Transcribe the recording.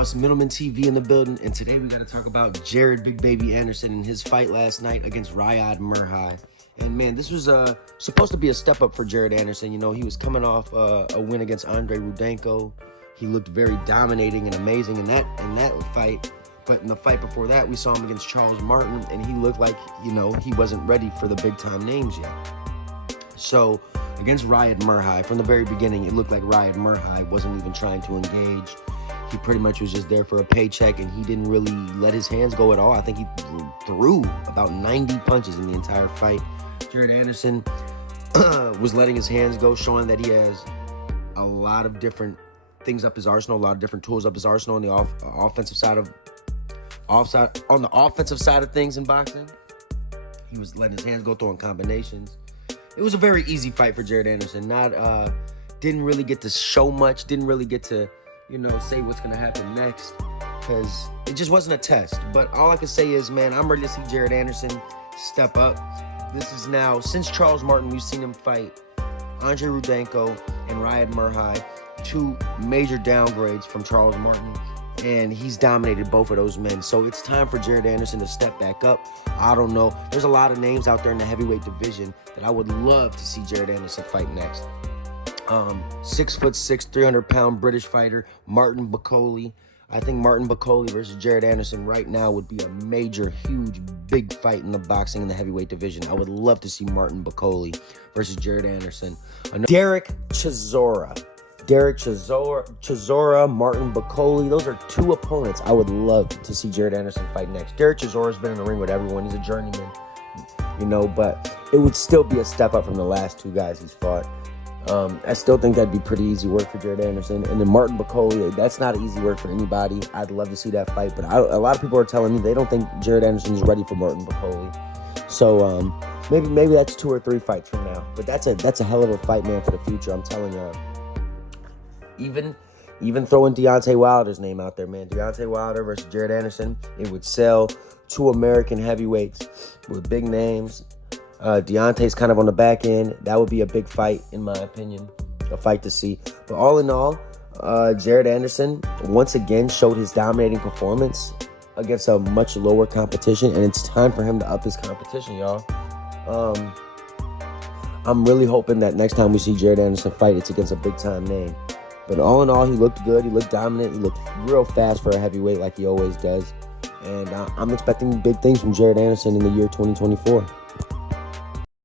It's Middleman TV in the building, and today we got to talk about Jared Big Baby Anderson and his fight last night against Ryad Merhy. And man, this was supposed to be a step up for Jared Anderson. You know, he was coming off a win against Andre Rudenko. He looked very dominating and amazing in that fight. But in the fight before that, we saw him against Charles Martin, and he looked like, you know, he wasn't ready for the big time names yet. So against Ryad Merhy, from the very beginning, it looked like Ryad Merhy wasn't even trying to engage. He pretty much was just there for a paycheck, and he didn't really let his hands go at all. I think he threw about 90 punches in the entire fight. Jared Anderson was letting his hands go, showing that he has a lot of different things up his arsenal, a lot of different tools up his arsenal on the offensive side of things in boxing. He was letting his hands go, throwing combinations. It was a very easy fight for Jared Anderson. Didn't really get to show much, didn't really get to, you know, say what's going to happen next, because it just wasn't a test. But all I can say is, man, I'm ready to see Jared Anderson step up. This is now, since Charles Martin, we've seen him fight Andre Rudenko and Ryad Merhy, two major downgrades from Charles Martin, and he's dominated both of those men. So it's time for Jared Anderson to step back up. I don't know. There's a lot of names out there in the heavyweight division that I would love to see Jared Anderson fight next. 6'6", 300-pound British fighter, Martin Bakole. I think Martin Bakole versus Jared Anderson right now would be a major, huge, big fight in the boxing in the heavyweight division. I would love to see Martin Bakole versus Jared Anderson. Derek Chisora, Martin Bakole. Those are two opponents I would love to see Jared Anderson fight next. Derek Chisora's been in the ring with everyone. He's a journeyman, you know, but it would still be a step up from the last two guys he's fought. I still think that'd be pretty easy work for Jared Anderson. And then Martin Bakole, that's not easy work for anybody. I'd love to see that fight, but a lot of people are telling me they don't think Jared Anderson is ready for Martin Bakole. So maybe that's 2 or 3 fights from now. But that's a hell of a fight, man, for the future. I'm telling y'all. Even throwing Deontay Wilder's name out there, man. Deontay Wilder versus Jared Anderson. It would sell 2 American heavyweights with big names. Deontay's kind of on the back end. That would be a big fight, in my opinion, a fight to see. But all in all, Jared Anderson once again showed his dominating performance against a much lower competition, and it's time for him to up his competition, y'all. I'm really hoping that next time we see Jared Anderson fight, it's against a big-time name. But all in all, he looked good. He looked dominant. He looked real fast for a heavyweight like he always does. And I'm expecting big things from Jared Anderson in the year 2024.